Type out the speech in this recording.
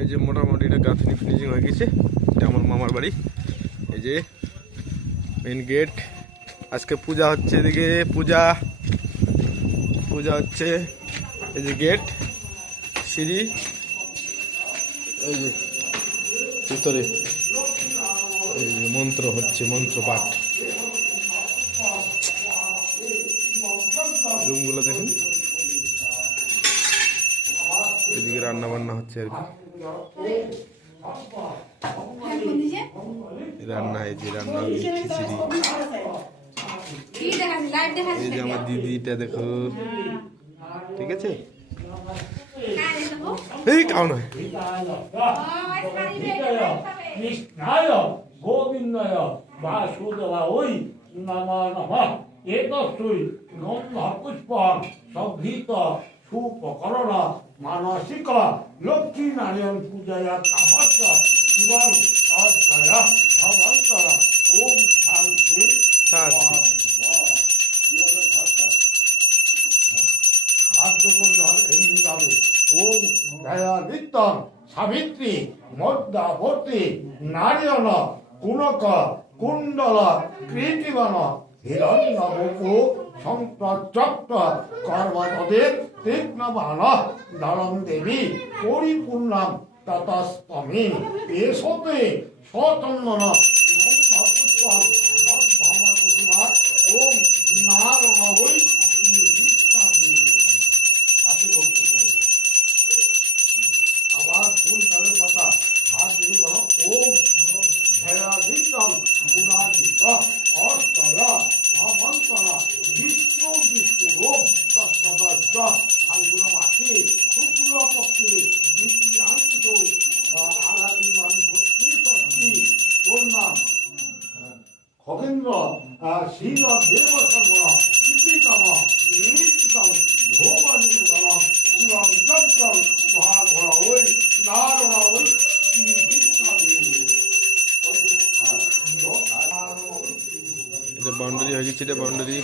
এই যে মোটামুটি এটা গাঁথনি ফিনিশিং হয়ে গেছে। এটা আমার মামার বাড়ি। এই যে মেন গেট। আজকে পূজা হচ্ছে, এদিকে পূজা হচ্ছে। এই যে গেট, সিঁড়ি, এই যে ভিতরে এই যে মন্ত্র হচ্ছে, মন্ত্র পাঠ। রুমগুলো দেখেন, এদিকে রান্না বান্না হচ্ছে আর কি। রান্না, এই যে রান্না, খিচুড়ি। এই যে আমার দিদিটা দেখো, ঠিক আছে। এই কারণ গোবিন্দায় বাসুদেবায় নমঃ নমঃ। এতস্তুই পুষ্পং সভৃত সুপকরণ মানসিক লক্ষ্মী নারায়ণ পূজয়া কামস্য শিবং অর্চয়া ভবন্তর। ওম শান্তি শান্তি। ওম দয়ানিত্যং সাবিত্রী মধ্যাবর্তী নারায়ণ কুনক কুণ্ডল কৃতিবান হিরণ্যবপু সম্প্রচক্র কর্মদের তীক্ষ্ণবাণ নরম দেবী পরিপূর্ণাম ততস্তমি এসতে সচন্দন পুষ্পম কুসুমা। ওম নারায়ণ আবার ফুল জলের পাতা হাত দিয়ে ধরো। ওম ভয়াধিকম গুণাধিক অষ্টয়া ভবন্তরা বিষ্ণু বিষ্ণুরোম তৎসদস্য ফাল্গুন মাসে শুক্লপক্ষে দ্বিতীয়াঙ্কিত আরাধিমান ভক্তি ষষ্ঠী কন্যা খগেন্দ্র শিল দেব সগুণ কৃতিকম নিমিত্তিকম ভোগনিবেদনম শিবং যজ্ঞম মহাঘোড় নারণ এটা বাউন্ডারি হয়ে গেছে, এটা বাউন্ডারি।